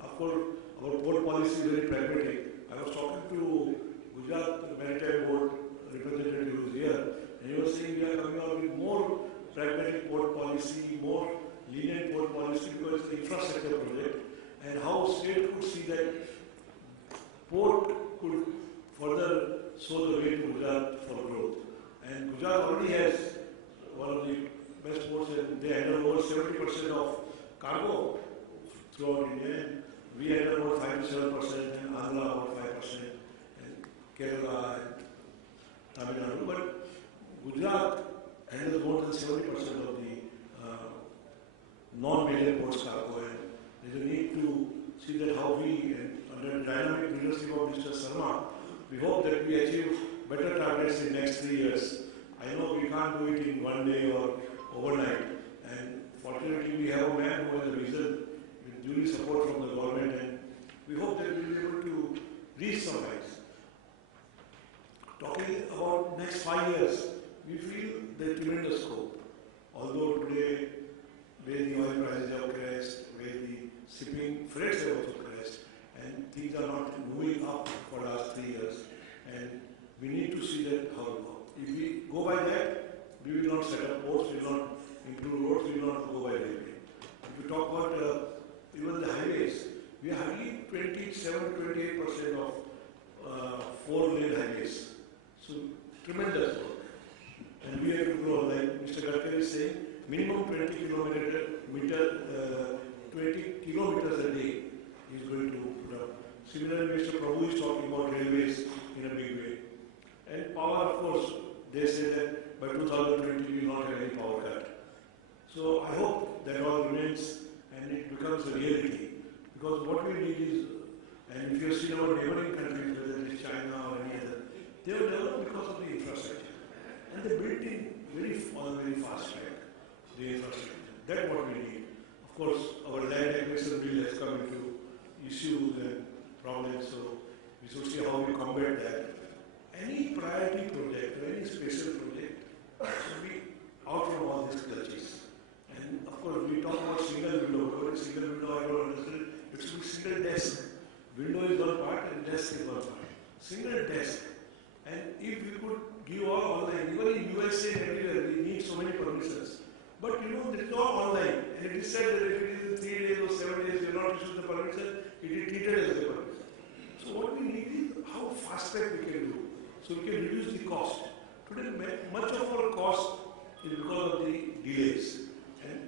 of course, our port policy is very pragmatic. I was talking to Gujarat Maritime Board representative who is here, and he was saying we are coming out with more pragmatic port policy, more lenient port policy because it's the infrastructure project, and how state could see that port could further show the way to Gujarat for growth. And Gujarat already has one of the best ports, and they handle over 70% of cargo throughout India. And we handle about 5 to 7%, and Andhra about 5%, and Kerala and Tamil Nadu. But Gujarat handles more than 70% of the non-major ports cargo, and there's a need to see that how we, and under dynamic leadership of Mr. Sharma, we hope that we achieve better targets in next 3 years. I know we can't do it in one day or overnight, and fortunately we have a man who has a vision with due support from the government, and we hope that we will be able to reach some heights. Talking about next 5 years, we feel there's tremendous scope. Although today, where the oil prices have crashed, where the shipping freights have also crashed, and things are not moving up for the last 3 years, and we need to see that how we go. If we go by that, we will not set up ports, we will not improve roads, we will not go by railway. If you talk about even the highways, we are hardly 27-28% of 4-lane highways. So tremendous work. And we have to grow, like Mr. Kalantri is saying, minimum 20 kilometers a day is going to put up. Similarly, Mr. Prabhu is talking about railways in a big way. And power, of course, they say that by 2020 we will not have any power cut. So I hope that all remains and it becomes a reality. Because what we need is, and if you see our neighboring countries, whether it is China or any other, they were developed because of the infrastructure. And they built in on a very fast track, the infrastructure. That's what we need. Of course, our land acquisition bill has come into issues and problems, so we should see how we combat that. Any priority project or any special project should be out from all these clutches. And of course, we talk about single window. What is single window? I don't understand. It should be single desk. Window is one part and desk is one part. Single desk. And if we could give all online, even in USA and everywhere, we need so many permissions. But you know, it's all online. And it is said that if it is 3 days or 7 days, you are not issued the permission, it is treated as a permission. So what we need is how fast track we can do. So we can reduce the cost. Today, much of our cost is because of the delays and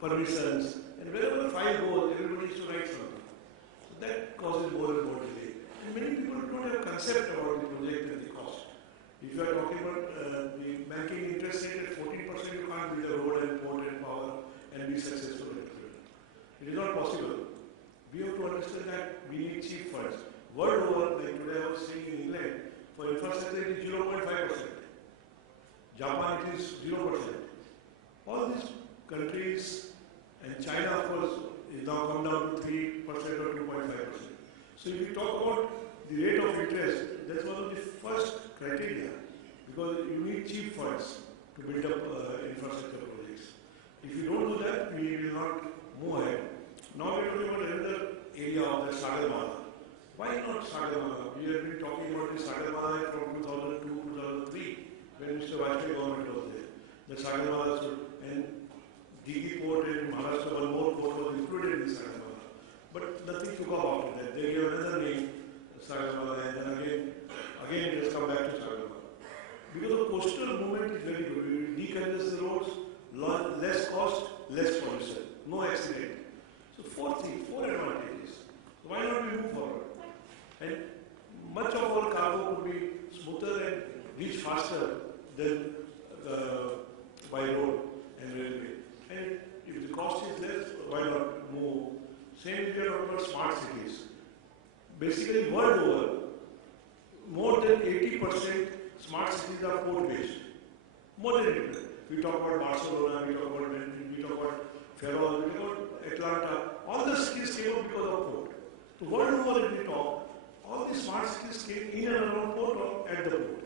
permissions. And wherever file goes, everybody needs to write something. So that causes more and more delay. And many people don't have a concept about the project and the cost. If you are talking about the banking interest rate at 14%, you can't build a road and port and power and be successful at it. It is not possible. We have to understand that we need cheap funds. World over, like today I was saying in England, for infrastructure it is 0.5%. Japan it is 0%. All these countries, and China of course is now come down to 3% or 2.5%. So if you talk about the rate of interest, that's one of the first criteria, because you need cheap funds to build up infrastructure projects. If you don't do that, we will not move ahead. Now we are talking about another area of the Sagarmala. Why not Sagarmala? We have been talking about the Sagarmala from 2002-2003, when Mr. Vijay government was there. The Sagarmala and Dighi port in Maharashtra, one more port was included in Sagarmala. But nothing took off after that. They gave another name, Sagarmala, and then again it has come back to Sagarmala. Because the coastal movement is very good. We decongest the roads, less cost, less pollution, no accident. So four advantages. So why not we move forward? And much of our cargo would be smoother and reach faster than by road and railway. And if the cost is less, why not move? Same we are talking about smart cities. Basically, world over, more than 80% smart cities are port-based. More than 80%. We talk about Barcelona, we talk about Madrid, we talk about Ferrol, we talk about Atlanta. All the cities came up because of port. The world over, if we talk, all the smart cities came in and around port or at the port.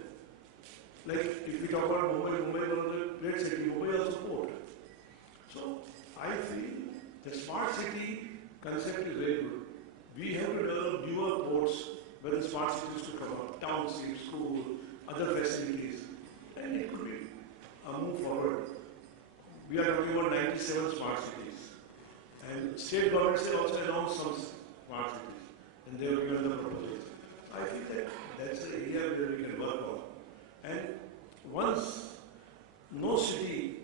Like if we talk about Mumbai is one of the great cities, Mumbai is also port. So I feel the smart city concept is very good. We have to develop newer ports where the smart cities to come up, townships, school, other facilities, and it could be a move forward. We are talking about 97 smart cities, and state governments have also announced some smart cities, and they have given the proposals. I think that that's the area where we can work on. And once no city,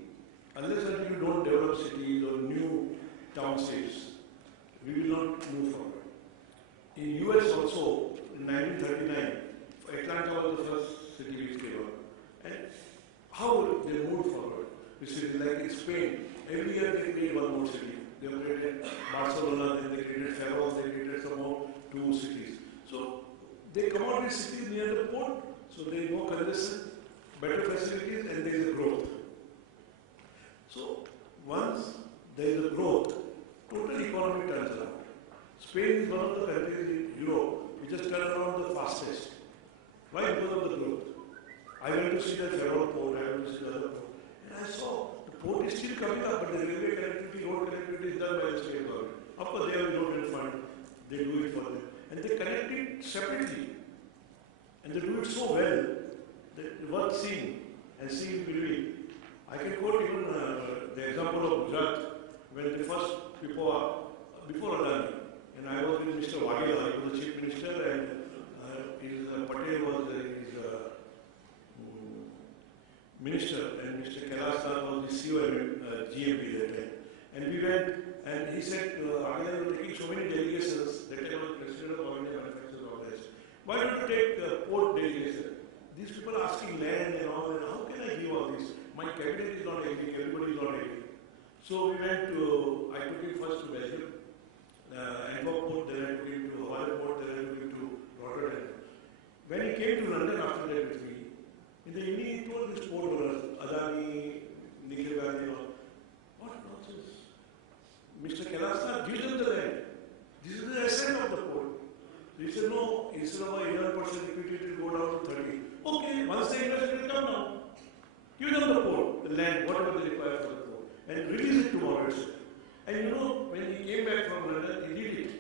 unless until you don't develop cities or new townships, we will not move forward. In US also, in 1939, Atlanta was the first city which came up. And how they moved forward? We see like in Spain, every year they create one more city. They created Barcelona, then they created Ferrol, they created some more 2 cities. So they come out with cities near the port, so there is more congestion, better facilities, and there is a growth. So once there is a growth, total economy turns around. Spain is one of the countries in Europe which has turned around the fastest. Why? Because of the growth. I went to see the Ferrol port, I went to see the other port, and I saw the port is still coming up, but the railway connectivity, road connectivity is done by the state government. Of course, they have no real fund, they do it for them. And they connect it separately. And they do it so well that it's worth seeing and seeing believing. I can quote even the example of Gujarat when they first, before Adani, and I was with Mr. Waghela, he was the chief minister, and Patel was his minister, and Mr. Kailash was the CEO of GMP that time. And we went, and he said, Waghela was taking so many delegations, that time was president of All India Manufacturers Organization. Why don't you take port delegation? These people are asking land and all, and how can I give all this? My cabinet is not agreeing, everybody is not agreeing. So we went to, I took him first to Belgium, Antwerp port, then I took him to Hawaii port, then I took him to Rotterdam. When he came to London after that with me, in the evening he told his port owners, Adani, Nikhil Gandhi and all, what nonsense? Mr. Kailash gives them the land. This is the asset of the port. He said, no, instead of a 11% equity, it will go down to 30. Okay, once the investment will come down, give them the port, the land, whatever they require for the port, and release it tomorrow itself. And you know, when he came back from London, he did it.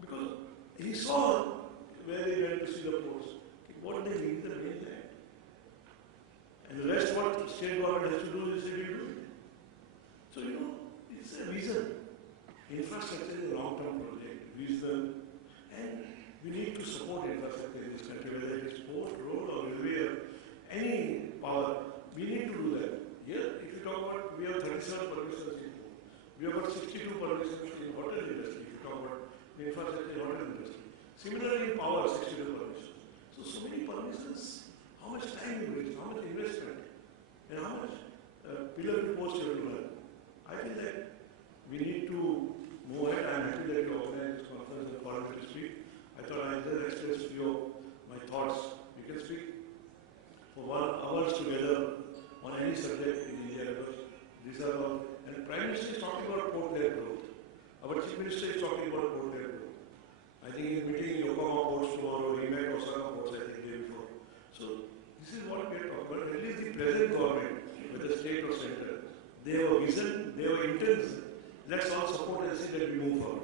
Because he saw where they went to see the ports, what they need the main land. And the rest, what the state government has to do, is they will do it. So, you know, it's a reason. Infrastructure is a long-term project, reason, and we need to support infrastructure in this country, whether it is port, road, or railway, or any power. We need to do that. Here, if you talk about, we have 37 permissions in port. We have got 62 permissions in hotel industry, if you talk about the infrastructure in hotel industry. Similarly, in power, 62 permissions. So many permissions, how much time you waste, how much investment, and how much pillar to post you have to run. I feel that we need to move ahead. I am happy that you organized this conference and called me to speak. I thought I just express to you my thoughts. We can speak for 1 hour together on any subject in India, because these are all, and Prime Minister is talking about port-led growth. Our Chief Minister is talking about port-led growth. I think he is meeting Yokohama ports tomorrow, he met Osaka ports, I think, the day before. So this is what we are talking about. At least the present government, whether state or center, they have a vision, they have intents. Let's all support and see that we move forward.